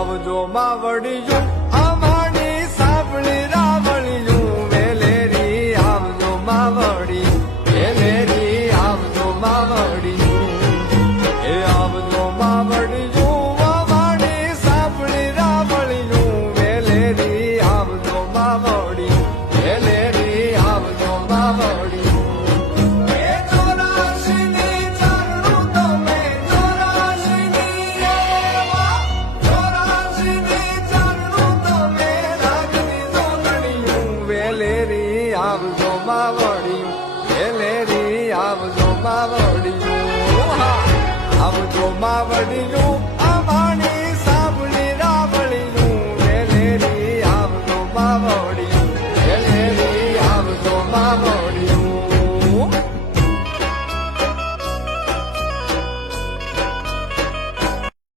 આવજો માવડિયું અમારી સાંભળી રાવળિયું વેલેરી આવજો માવડી વેલેરી આવજો માવડિયું એ આવજો માવડિયું અમારી સાંભળી રાવળિયું વેલેરી આવજો માવડી વેલેરી આવજો માવડી આવજો માવડિયું વેલેરી આવજો માવડિયું આવજો માવડિયું